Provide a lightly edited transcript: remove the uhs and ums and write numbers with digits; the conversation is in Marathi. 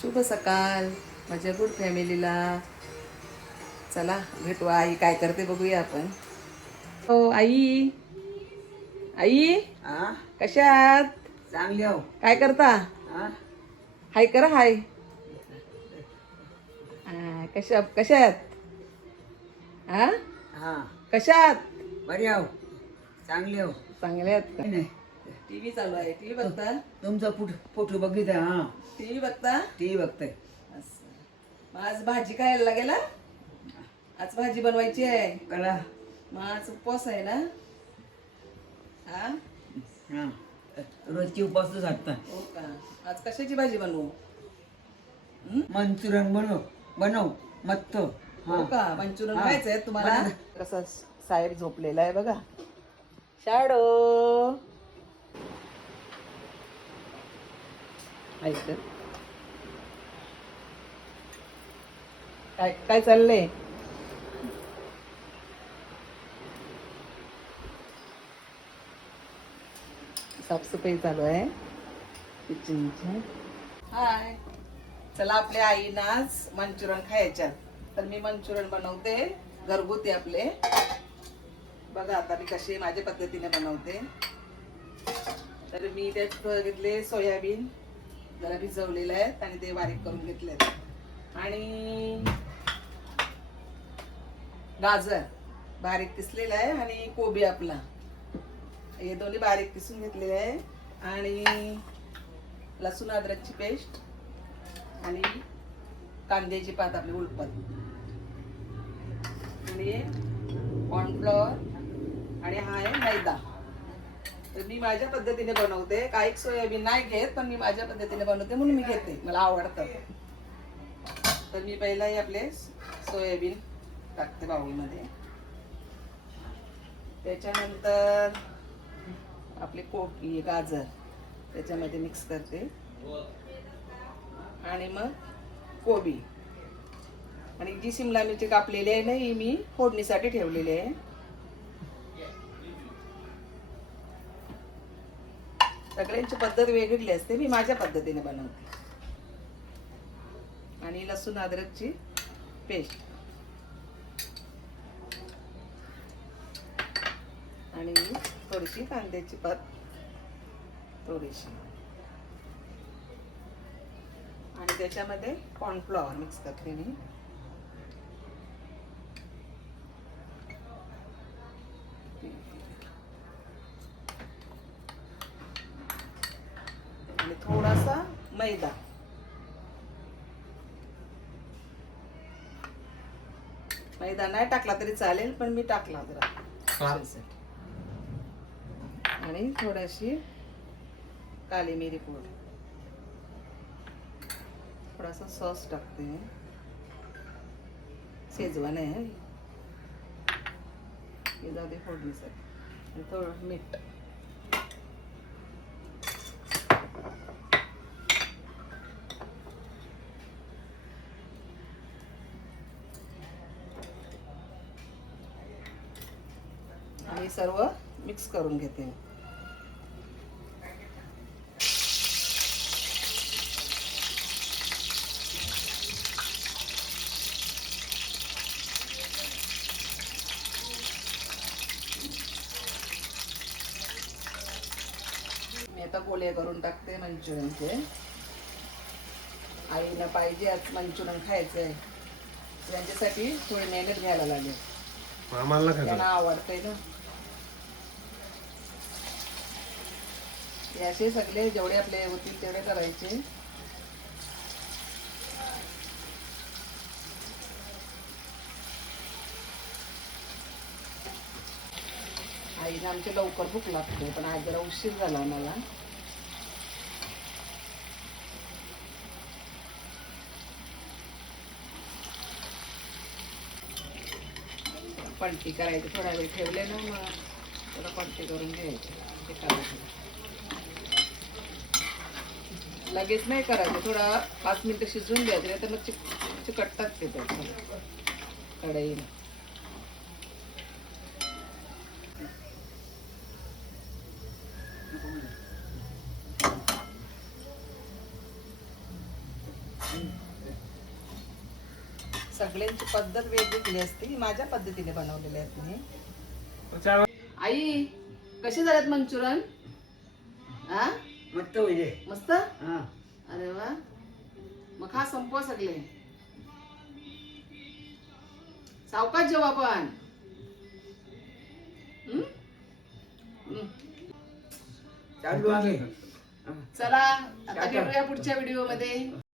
शुभ सकाळ माझ्या गुड फॅमिलीला. चला भेटू, आई काय करते बघूया आपण. हो आई, आई हा कशा आहात? चांगली हो. काय करता? हा हाय करा हाय. कशा कशा आहात? हा हा कशा आहात? बरी हो, चांगली हो. चांगले आहात का? काही नाही, टीव्ही चालू आहे. टीव्ही बघता? तुमचा फोटो बघित आहे. हा टीव्ही बघता? ती बघताय. असं. मग आज भाजी खायला गेला? आज भाजी बनवायची आहे. कला मग आज उपवास आहे ना? हा हा रोजची उपवासच आता. हो का? आज कशाची भाजी बनवू? मंचुरन बनव मस्त. हो का? मंचुरियन हा. खायचंय तुम्हाला? बनव. कसं साहेब झोपलेला आहे बघा. शाडो ऐक, काय काय चाललंय? साफसफाई चालू आहे किचनची. हाय, चला आपल्या आईनं आज मंचुरियन खायच्या, तर मी मंचुरियन बनवते घरगुती आपले. बघा आता मी कशी माझ्या पद्धतीने बनवते. तर मी त्यात घेतले सोयाबीन, जरा भिजवलेले आहेत आणि ते बारीक करून घेतलेत, आणि गाजर बारीक किसलेला आहे, आणि कोबी आपला, हे दोन्ही बारीक किसून घेतलेले आहे, आणि लसूण अद्रकची पेस्ट, आणि कांद्याची पात आपली उलपत, आणि कॉर्नफ्लॉवर, आणि हा आहे मैदा. तर मी माझ्या पद्धतीने बनवते. काही सोयाबीन नाही घेत, पण मी माझ्या पद्धतीने बनवते म्हणून मी घेते, मला आवडतं. तर मी पहिला हे आपले सोयाबीन टाकते बाउलमध्ये. त्याच्यानंतर आपले कोबी गाजर त्याच्यामध्ये मिक्स करते, आणि मग कोबी, आणि जी शिमला मिरची कापलेली आहे ना ही मी फोडणीसाठी ठेवलेली आहे. सगळ्यांची पद्धत वेगळी असते, मी माझ्या पद्धतीने बनवते. आणि लसूण अद्रकची पेस्ट, आणि थोडीशी कांद्याची पात, थोडीशी, आणि त्याच्यामध्ये कॉर्नफ्लॉवर मिक्स करते मी. आणि थोडासा मैदा. मैदा नाही टाकला तरी चालेल, पण मी टाकला जरा. आणि थोडीशी काली मिरी पावडर, थोडासा सॉस टाकते, शेजवान आहे हे, जाऊ दे फोडणीसाठी, आणि थोडं मीठ. आणि सर्व मिक्स करून घेते. मी आता गोळे करून टाकते मंचुरियनचे. आईला पाहिजे आज मंचुरियन खायचंय, त्यांच्यासाठी थोडी मेहनत घ्यायला लागेल, त्यांना आवडतंय ना. हे असे सगळे जेवढे आपले होतील तेवढे करायचे. आईला आमच्या लवकर भूक लागते, पण आज जरा उशीर झाला मला. पलटी करायची, थोडा वेळ ठेवले ना मग थोडं पलटी करून घ्यायची. ते करायचं लगेच नाही करायचं, थोडा 5 मिनिटं शिजवून द्यायचं, नाही तर मग चिकटतात ते कढईला. सगळ्यांची पद्धत वेगवेगळी असते, ही माझ्या पद्धतीने बनवलेले आहेत मी. आई कसे झालेत मंचुरन? हा मस्त म्हणजे मस्त. हा अरे वा, मग खा, संपवा सगळे. सावकाश जेव्हा आपण. चालू आहे. चला आता भेटूया पुढच्या व्हिडिओ मध्ये.